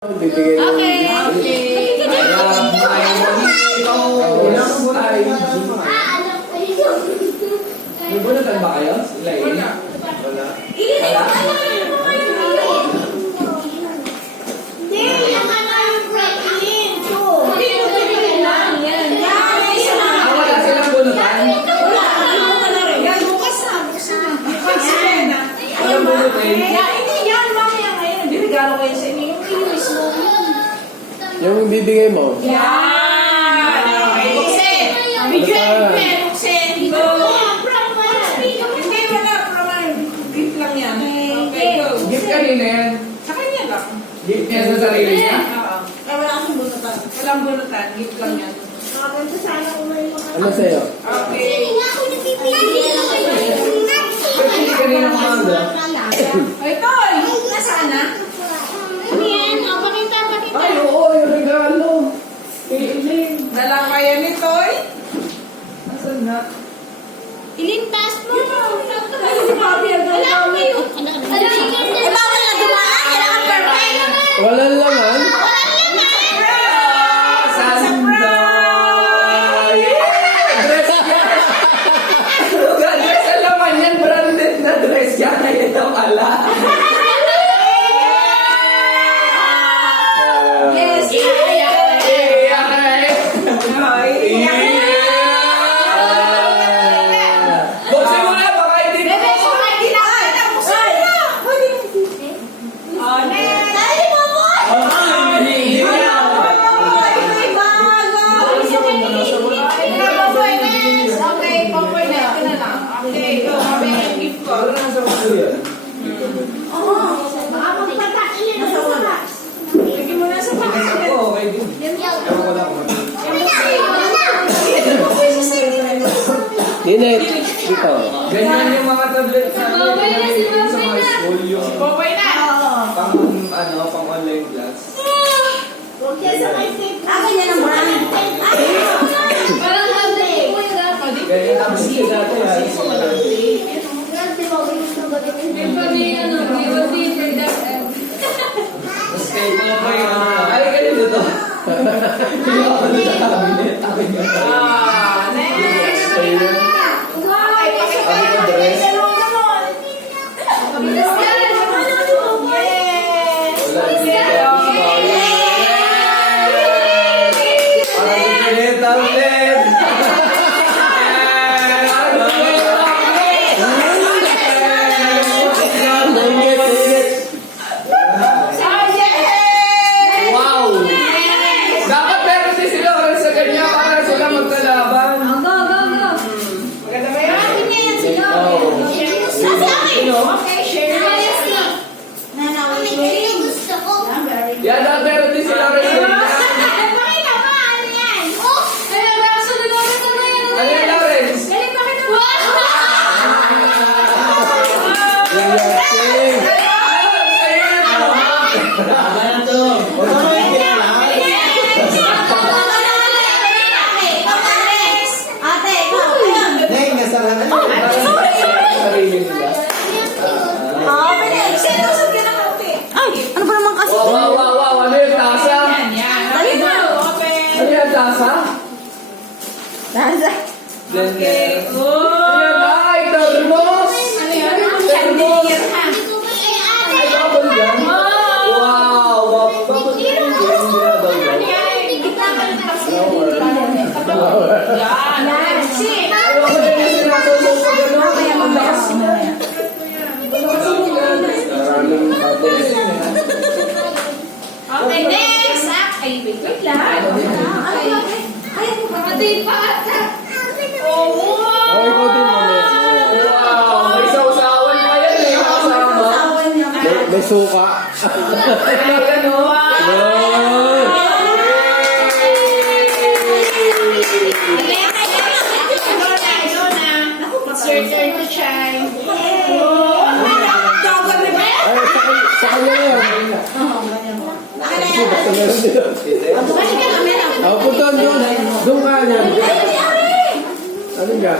Bibigay ng May bunatan ba kayo? Wala. Wala silang bunatan? Walang bunutin? Yung bibigay mo? Gift kanina yan. Sa kanya lang. Gift niya sa sarili niya? Wala akong bunutan. Walang bunutan. Gift lang yan. Ano sa'yo? Okay. Hindi kanina kumanda. Ay, Toy! Nasaan na? Ay, oo, yung regalo. Iiling. Dalang kaya ni Toy? Nasaan na? Ilintas mo. Ay, si Bobby ang Alam mo yun. Bawal na dumaan. Kailangan perfect. Walang laman? Sanday! Dress niya! Dress ang laman yan, branded na dress niya. Kaya ito pala. Yes! Buksin mo na, baka hindi mo. Ninet, dito. Ganyan yung mga tablet sa mga school, yung pang online class. Ganyan tapos yung dati Mas kayo mga pa yung ay, ganito to. Hindi ako na sa cabinet. Yan na, meron din sila rin. Ano yan, Lawrence? Sarili nila. Wow. Ano yung tasa? Ano yung tasa? Okay. Ay, thermos! Ay, bubble yan? Wow! Bubble yan. Okay, next. Ay, wait lang. Kapatid pa ata. Ay, ikaw din mamaya. Wow! May sausawan pa yan eh. Kasama. May suka. It's your turn to try. Sa kanya yan. Kasi basta meron dito. Punta doon. Doon ka niyan. Ano nga?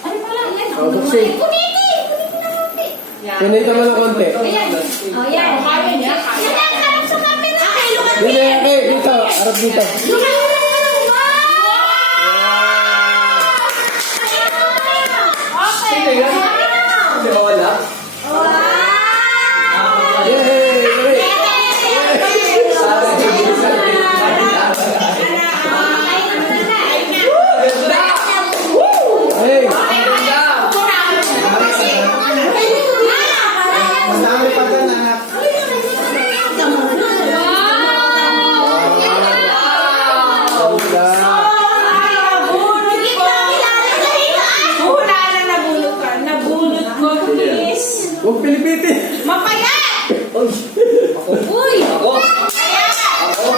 Ano pala? Yan. Buksin. Kuniti! Kuniti na kunti. Yan. Pinita mo ng konti. Ayan. Oh, yan. Kaya niya, kaya. Yan, harap sa camera. Ay, lukat mo Hindi, yan. okay, dito. Harap dito. Lukat mo yan. Sino yan? Si Ola? Wow! Yay! Hey! Masami pa ka na. Wala na nabulot ka. Nabulot ko is Huwag pilipitin! mapayat! Uy! Ako! Mapayat! Ako!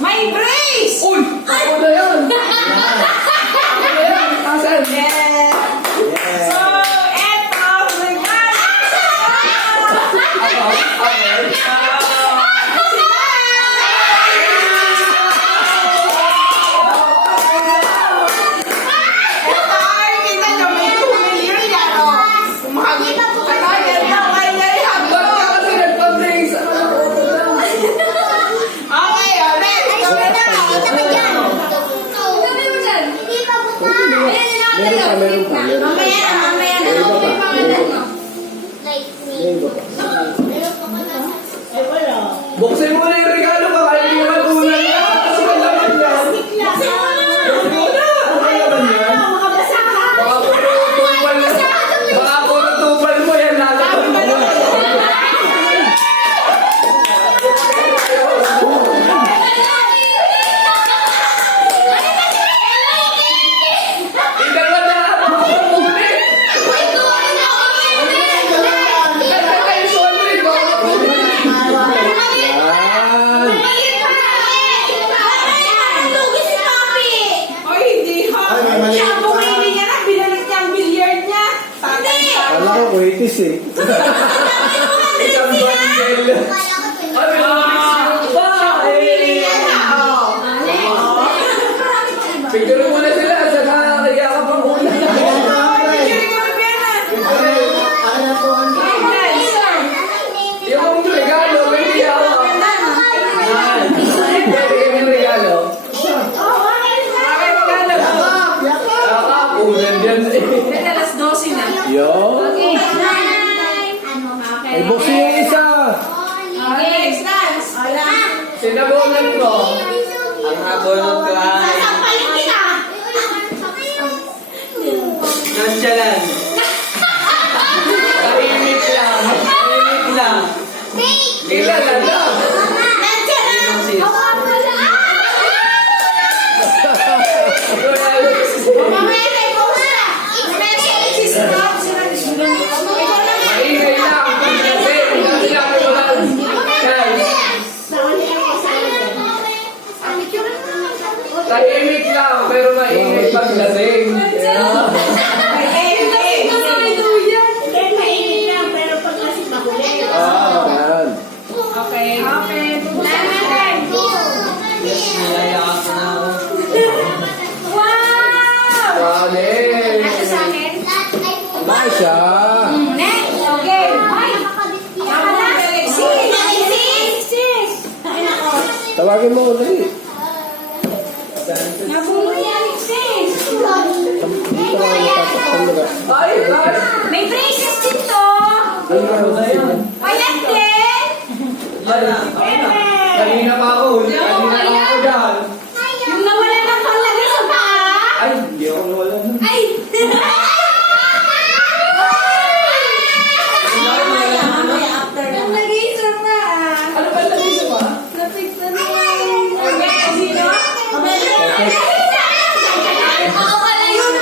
May brace! Uy! Ako na yan! Ako na yan! Asan? Yeah. So, eto, regalo! Eto, ay, kita nyo, may 2 million yan, oh. Kumakagot ko kayo, yan daw, ay, ay, habang. Ba't ka kasi nagpa-brace? Okay, oh, next, gawin na. Meron pa. Mamaya na, mamaya na. Meron pa. May pangalan mo. Meron pa. Buksan mo na yung regalo ka kaya hindi naman ulan yan. Kasi ang laman yan. Buksan mo na. Ang laman yan. Makabasa ka. Baka puro tupal mo. Baka puro tupal mo yan. Lalaman mo na. Ikaw na na. Makapuli. Ay, sorry. Baka mapuli. Yan. Lugi si Papi. Oy, hindi ha. Ay, may mali. Siya ang bumili niya na, binalik niya ang billiard niya. Kala ko kuitis eh. Isang bundle. Ay, may mga pa. Bumili niya na, oh. Picture mo na sila. Saka kaya ka pang ulan. Bigyan ko na yan, ah. Ayan, sir. Yung regalo, may iyawa. Yan. Bigyan mo yung regalo. Okay, maganda. Saka, ulan yan eh. Dahil alas 12 na. Yo. Okay. Ay, buksi yung isa. Okay, next dance. Sinabunan ko. Ang nabunod ko ay Sasampalin kita. nonchalant. Tahimik lang. Tahimik lang. Kailan lang lang. Mamaya may post na. Maingay lang. Kasi, hindi lang ako lang. Tahimik lang, pero maingay paglasing. Yan. Okay. Okay. Galing. Ang siya. Tawagin mo ulit. Dito lang ang tatakpan mo na. Ay, ay. May braces dito. Ano na yan? Ayan din. Kanina pa ako. Kanina pa ako dyan. Yung nawala ng panglagay sa paa. Ay, hindi ako nawala nun. Ay! Ang lagay sa paa. Ano ba lagi sa ba? Napigtan mo yung... Sino? Ako pala yun.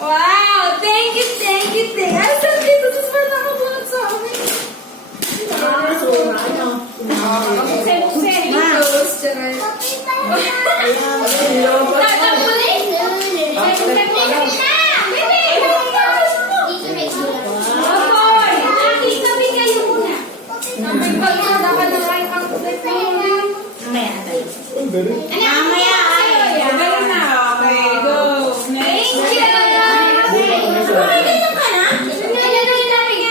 Wow! Thank you, thank you, thank you. Ay, saan dito? Sus, ba't nakabunod sa amin? Tatapulin? Mamaya ay. Magaling na. Okay, go. Next. Thank you! Ganyan ka na? Ganyan na yung lapit.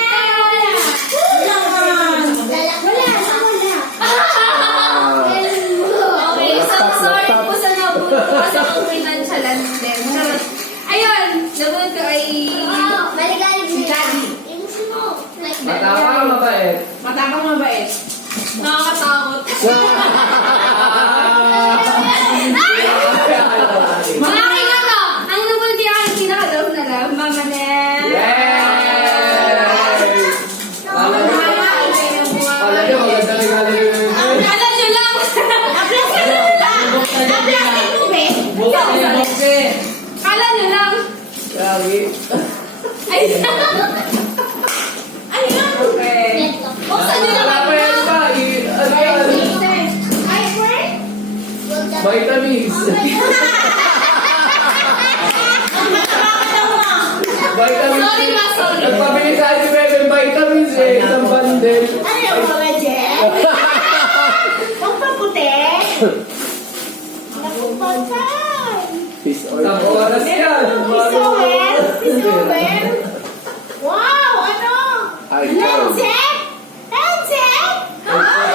Okay, so sorry po sa nabuto ko kasi ang financialan din. Ayun, nabuto ko ay si Daddy. Matapang mabait. Matapang mabait. Nakakatakot. Malaki na to! Ang nabuti ay kinakadaw na lang. Mama Nel. Yay! Alam nyo, maganda regalo yun. Alam nyo lang! Alam nyo lang! Lagi. Ay! Okay. Buksan nyo lang! Wala pa yan pa. Ano yan? Vitamins. Vitamins. Sorry ma, sorry. Nagpabili sa atin ng vitamins eh. Isang bundle. Ano yung mga Jen? Pampaputi? Napupatay. Peace oil. Isang oras yan. Pisowel? Pisowel? Wow! Ano? Ay, Lancet? Lancet?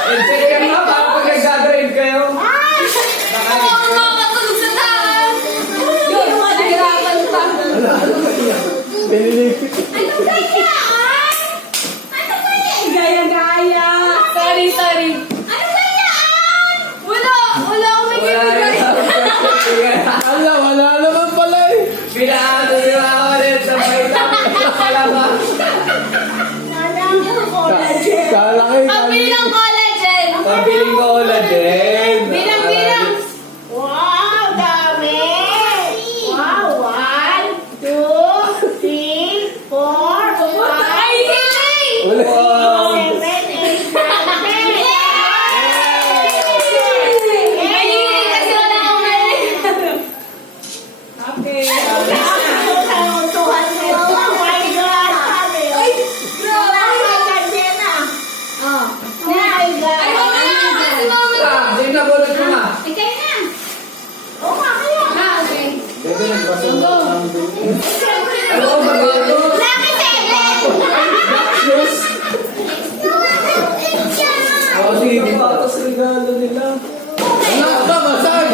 and check yan nga ba? Pag nag-drive kayo. Ah! Oo, makakatulog sa taas! Yun, nahirapan pa. Pinilipit. Ano kaya? Ano kaya? Gaya-gaya. Sorry, sorry. Ano kaya? Wala akong may kaibigan. Wala naman pala eh. Pinaano nila ako ulit sa vitamins na pala ba? Collagen. Kalaki. Pabili ng collagen. Pabiling ko ulit din. Bilang-bilang. Wow! Dami! Wow! 1, 2, 3, 4, 5, Ay, hiling! Wow. 7, 8, 9, 10. Ay, hiling kasi wala akong mahilig. Okay. Oh my God! Ay, Oh my God! Ay, wala na. Si mama. Ah, hindi na bulot ko na. Ay, kayo na. Oh, kaya! Ah, okay. Bebe, nagpasok ng Ano ba bago? Lucky 7! Diyos! Oh, sige, di ba ito sa regalo nila? Ano ba, basag?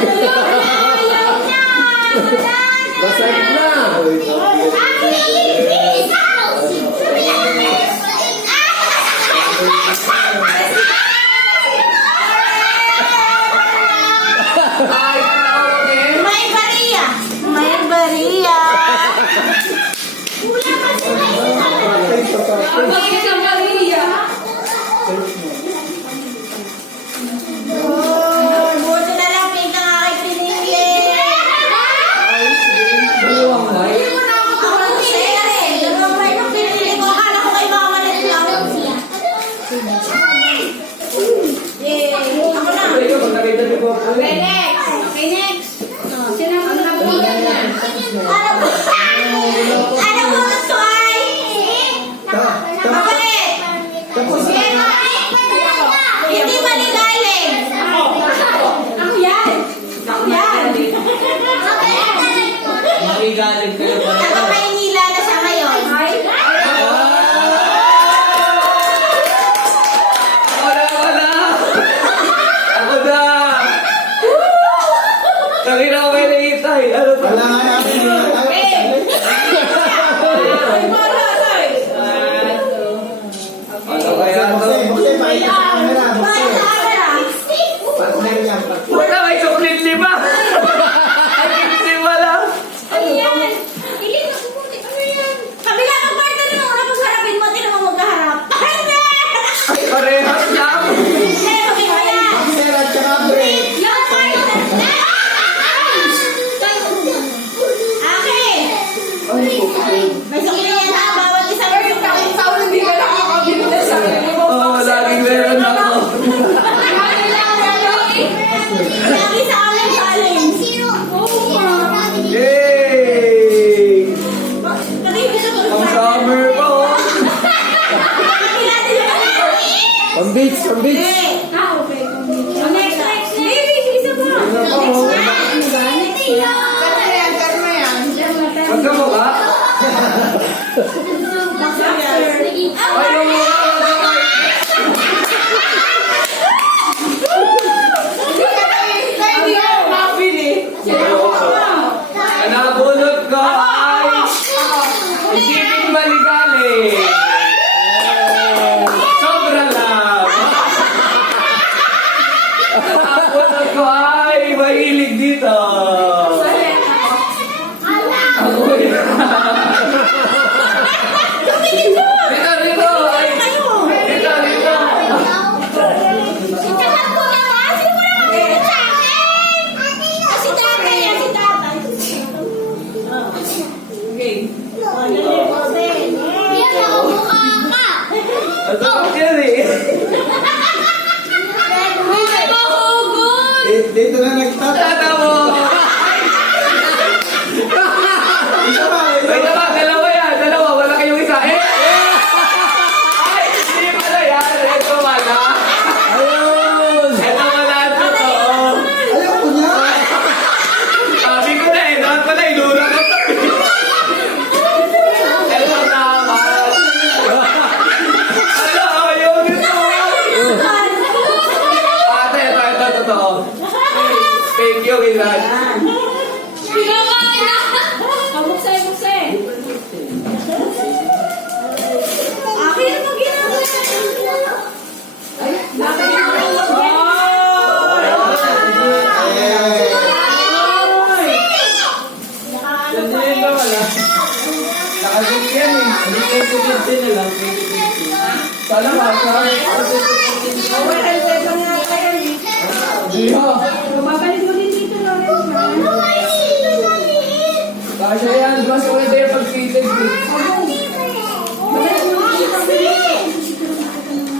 Basag na! Ay, okay. May Maria! May Maria! Ang bakit ng Maria? Oh, buti na lang pink ang aking pinili. Dalawang white. Ako ang pinili. Dalawang white ang pinili ko. Akala ko kay mama na lang. Yay! Ako na. Ay, ikaw, pag nakita niyo po ako. Okay, next. Okay, next. Sino ang nabutan niya? Ano mo gusto ay? Mabait. Hindi maligaling. Ako yan. Ako yan. Makigaling kayo pa. Taga Maynila na siya ngayon. Ako na! Ako na! Kanina ko kayo naitay. Ano ba? Wala nga namin. Ano kaya ito? Wala, may chocolate lima! Ay, lima lang! Ano yan? Hindi na sumuti. Ano yan? Kabila ng partner mo, tapos harapin mo, tinan mo magkaharap. Hindi! Ay, parehas lang! Hindi, okay mo yan. Yan, partner. Okay. May sakit yan ha, bawat isang Hindi ka nakakabili na sa akin. Oo, laging meron ako. lagi sa amin galing. Yay! Kanina siya Ang summer pa, oh! Pang beach, pang beach! Ah, okay. Next. Baby, isa pa. Ay, yung mukha mo naman. Hindi ka mabili. Ang nabunot ko ay isipin maligali. Sobra lang. Ang nabunot ko ay mahilig dito. Ako'y... Rito, rito. Ay, rito, rito. Ang sarap yan eh. Dito na nagtap. Tata mo. Isa ba? May naman, dalawa yan. Dalawa, wala kayong isa. Eh! Ay, hindi pala yan. Ito wala. Ayun! Ito wala. Totoo. Ayaw ko niya! Sabi ko na eh. Dapat pala ilura ko. Ito tama. Ano, ayaw nito. Ate, ito, totoo. Thank you, Ilan. Nakagit yan eh. Hindi kayo kumintin na lang. Sana ba? Kasha yan. Mas ulit yung pag-fitted.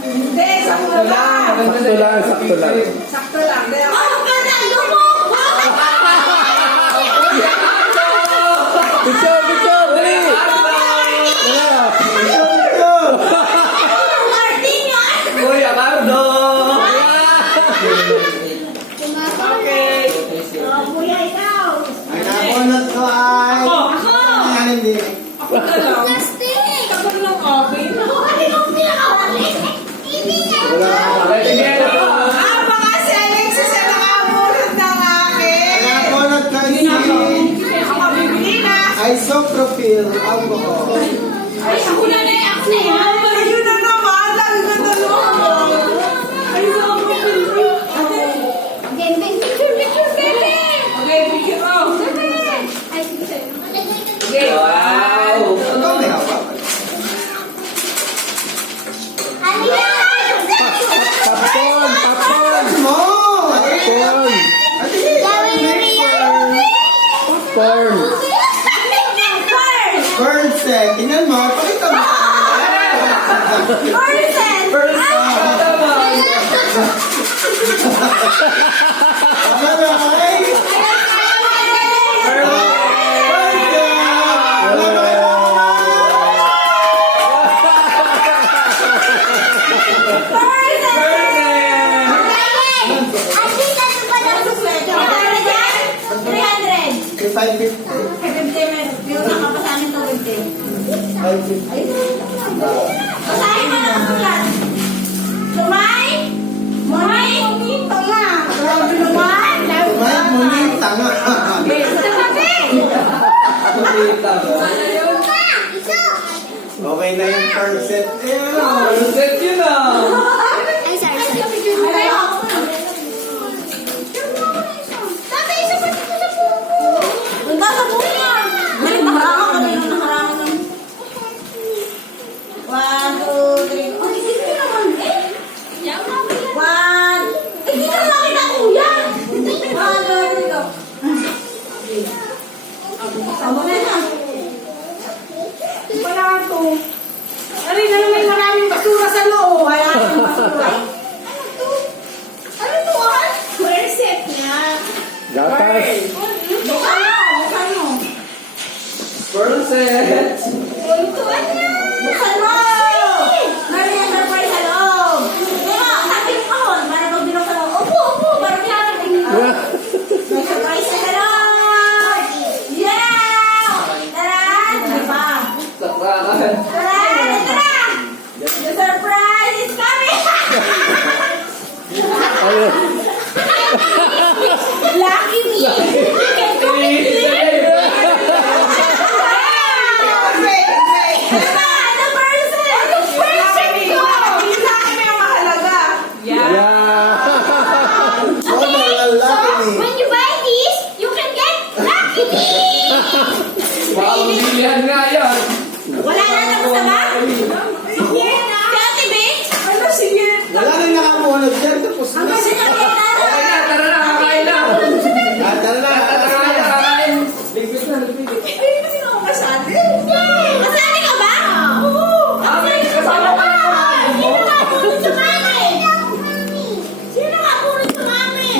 Hindi, sakto lang. Sakto lang, sakto lang. Sakto lang. Picture! Picture! Dali! Kuya Cardo! Okay. Ang nabunot ko ay... Ang hindi. Ako na lang. Ako na lang, okay. Baka si Alexis ang nakabulot ng akin. Ang nabunot ko ay Ako mabibili na. isopropyl alcohol. Ay, ako na na. Ayun na naman. Lagi na dalawa. Ay, okay, picture. Oh. Okay. Wow! Ito may hawak. Popcorn! Popcorn! Mo! Popcorn! Popcorn! Burn set! Tingnan mo! Pakita mo! Tama na! Ay! Burn set! Wala ba? May 550. 550. May muni tanga. Okay na yung burn set. Ayan. Set yun ah! Ano na naman maraming basura sa loob. Wala nang basura. Ano to ah? Reset niya. Gatas. Buksan mo. Burn set! Buksan mo! Meron yung surprise sa loob. Diba, sabi mo kahon, para pag binuksan mo, upo, para kaya may surprise sa loob! Yeah! Tara! Ano pa? Sakrakan! Tara! Tara! Lucky me! Ano person? Ano person ko? Yeah. Oh, nalalaki ni. When you buy this, you can get Lucky me! Wow, bilihan nga yan. Wala na tapos na ba? Sige na! Ate Bing? Ano sige? Wala na nakamunod dyan. Tapos na. Okay na, tara na, kakain na. Ah, tara na. Tara na, kakain. Ligpit na, ligpit. Kasali ka ba? Oo! Kasama ka na kumain mo. Sino nga punod sa mami? Sino nga punod sa mami?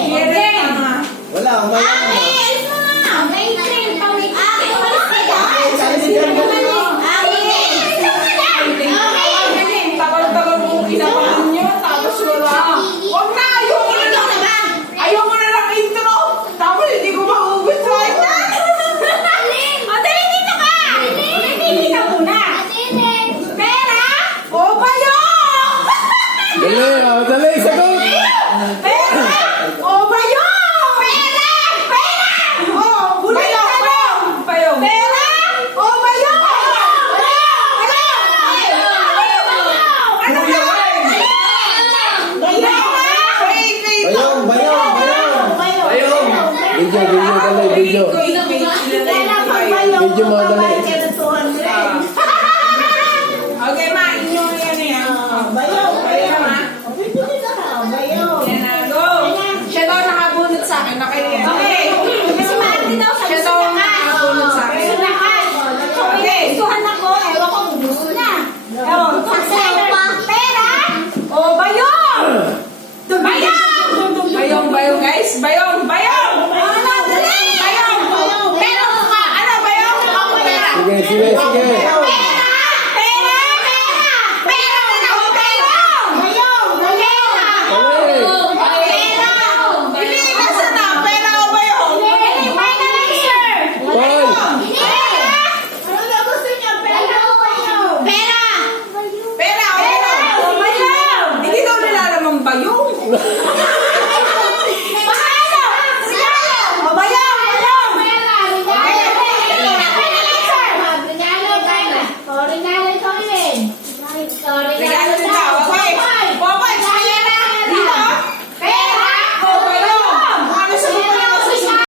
Wala, umaya Ate, na. alis mo nga! May train pa, may ate, umalis ka na! Sabi si Ganda na. Ate, alis mo na! Tagal-tagal mo kinapahan nyo, tapos wala. Huwag na, ayoko na lang. Ayoko na lang intro. Tapos hindi ko maubos right na. O, dali dito ka! Dali ka muna! Pera! O, bayo! Dali, sagot. Pera! O, bayo! Pera! Pera! O, bayo! Bayo! Pera! O, bayo! Bayong, bayong, bayong. Ayun. Video, dali, video. Video mo, dali. Okay, ma, inyo yan yan. Bayo, ma. Yan na, go. Siya daw nakabunot sa akin. Okay. Kasi Marty daw sa Siya daw nakabunot sa akin. Okay. gustuhan ako, ewan ko kung gusto na. Ewan, kasi pera! O, bayong! Bayong, guys. Bayong! Ano, dali! Bayong! Pero, ano, bayong? Ako pera. Sige. Pera! Pera! Pera! Ako pera! Bayong! Pera! Pera! Hindi, nasa na? Pera o bayong? Hindi, finalizer! Hoy. Pera! Ano na gusto niyo? Pera o bayong? Pera! Pera o bayong? O bayong! Hindi daw nilalamang bayong. Paano? Regalo! O bayong! Bayong! Finalizer!